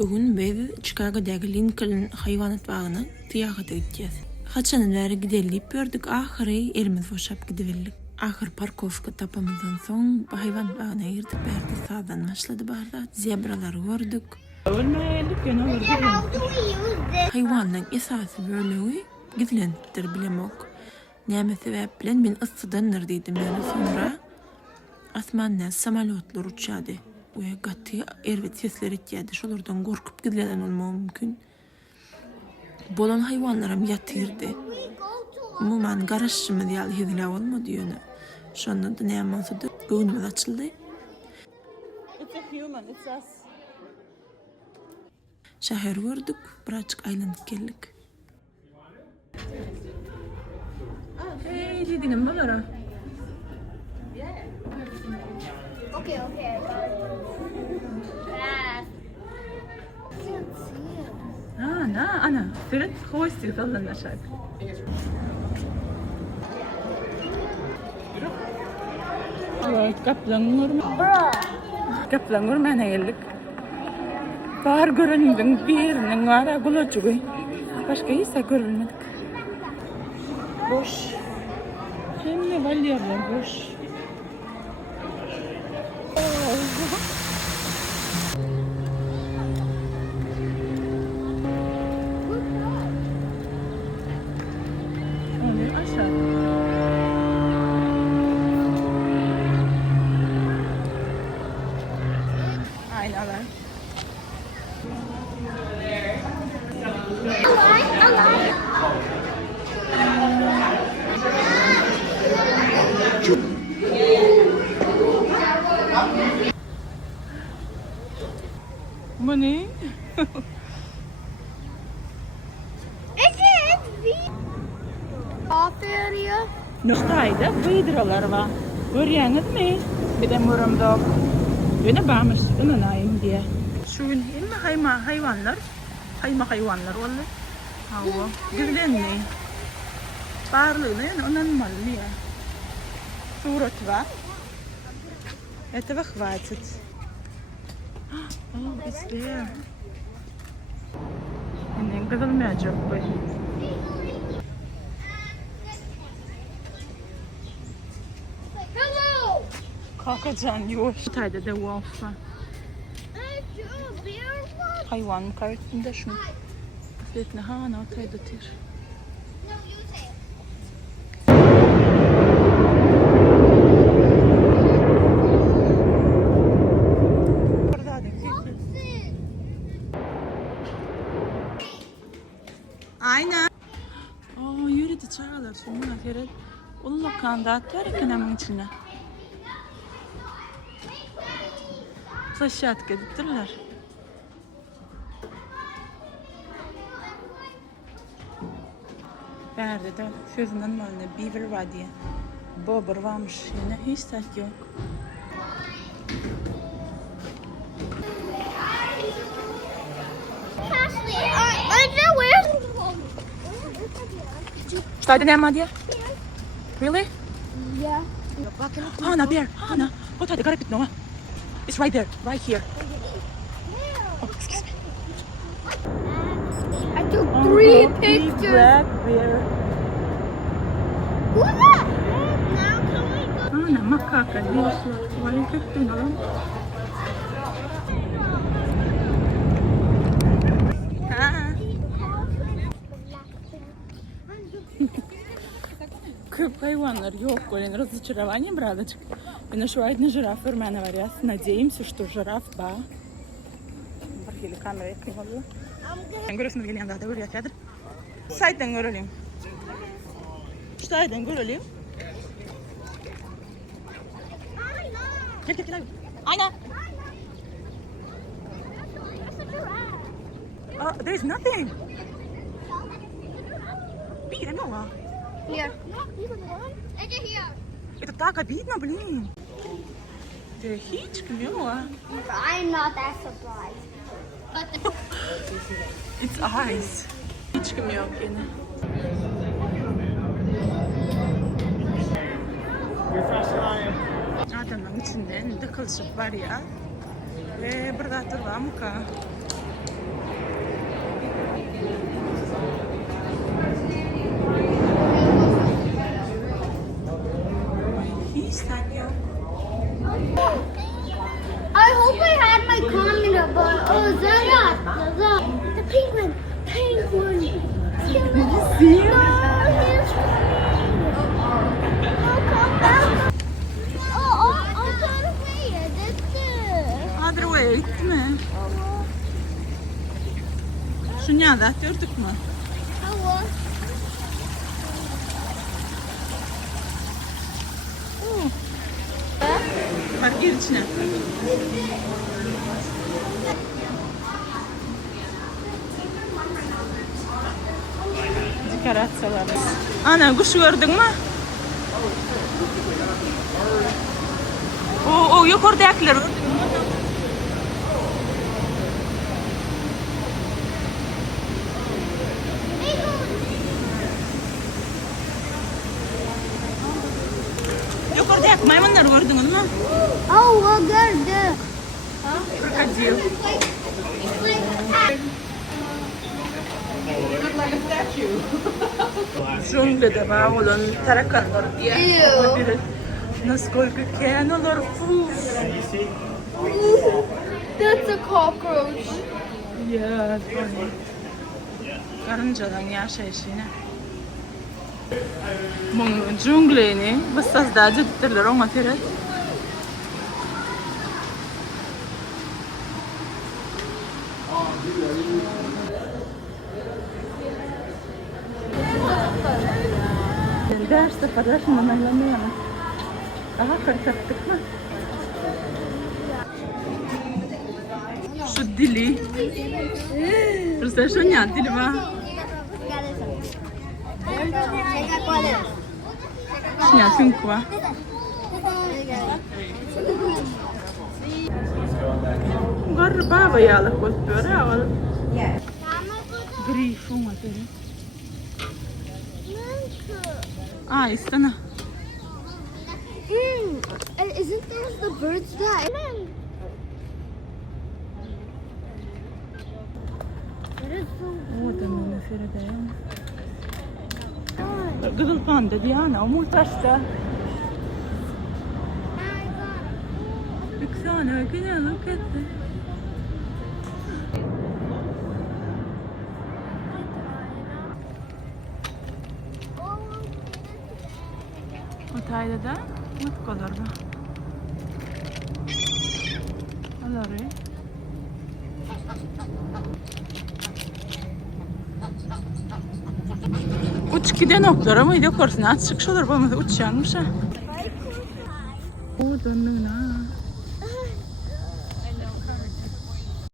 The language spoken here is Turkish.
Bugün biz Chicago'daki Lincoln hayvanat bağına tiyagata gideceğiz. Haçanın bäri gidelip gördük, ahiri elimiz boşap gidiverdik. Ahir parkovka tapamızdan soň hayvanat bağına girdik, bärde sağdan başladı barda. Zebralar gördük. Ölmeyelik gene hayvanların esası bölüğü gizlendir bilemok. Näme sebäp bilen men ıssydandyr diýdim ýa-ni sonra asmandan samolyotlar uçýady. Ve gatty erwet sesler etýärdi. Şolardan gorkup gidilenden bolmagy mümkin. Bolan hayvanlaram ýatyrdy. Umuman garaşmy diýäl hizle bolmady ýöne. Şondan da näme bolsa da göwnüme açyldy. It's a human, it's us. Şäher gördük, birazçyk aýlanyp geldik. Hey, diýdiňem balara. Okay. Ana. Fred хвостик фалдан aşağı. Evet, kaplan görmene geldik. Bar göründün, birinin ara gulaçuğu. Başka ise görülmedik. Boş. Şimdi valyarlar boş. Aynalar. Bu ne? Nuhtayda bıydıralar var. Görüyorsunuz mi? Bir de murumda. Yine bağmış, ınanayım diye. Şu gün hayvanlar. Hayvanlar vallahi. Hava. Güvenli. Bağırlığına yani onanmalı ya. Surat var. Это хватит. О, быстрее. Ne kadar mecbur bu. Hello. Kalkacaksın yoğurt. Tayda da wolf var. Hayvan mı kartında şunu. Fetne hana tayda tir. Aynen. Oo yürüdü çağlar sonuna kere. O lokandat var ekranın içine. Plощадка gittiler. Berde de sözünden malına beaver var diye. Bobber varmış yine hiç ses yok. Что это нема где? Really? Yeah. Hana bear. Hana. Вот это гарпит нова. It's right there, right here. Oh, excuse me. I took 3 pictures. Black bear. Who's that? Now can we go? Hana makaka diyor. Vay kötü lan. Köp hayvanlar yok, голен разочарование, браточек. И нашла одна жираф, у меня говорят, надеемся, что жираф, да. Бархили камера, я не могу. Я говорю, смотри, Лен, да, говорю, я Федор. Сайттен görüleyim. Штайден görüleyim. Gel. Ayna. There's nothing. Видно, ну. Here. Это here. Это так обидно, блин. Ты хичка, мила. I'm not that surprised. But It's eyes. Хичка, мелкина. Adamın içinden de kılçık var ya. Ve burada durmamka. The penguin. Penguin. See you. Other way, gitme. Şu nyada gördük mü? Bak gir içine. Dekorasyalar. Ana kuş gördün mü? O yukarıdakiler gördün mü? Yukarıdaki maymunları gördünüz mü? Oh, well, good. Krokodil. Джунглиде olan tarakanlar diye. Ew. Насколько кенулар фуф. That's a cockroach. Ya, karıncadan yaşayışına. Bunun djungleni bıssaz da ciddirler ona teret. Derste paylaşımdan anlamayalım. Aha karıştırdık mı? Şu dili. Просто şu ne dili var? Şu ne fink var? Garba bayalık oldu ya var. Grifo mu dedi? İstana. Isn't those the birds that? O da mı Feride ya? Gıdıl panda Diana, o muhtaçta. Baksana, güzel look at this. Otayda da mutkalar var. Aları. Uç giden oklara mıydı? Korsuna açık şolar bu uçağınmış ha. O dönüyor ha.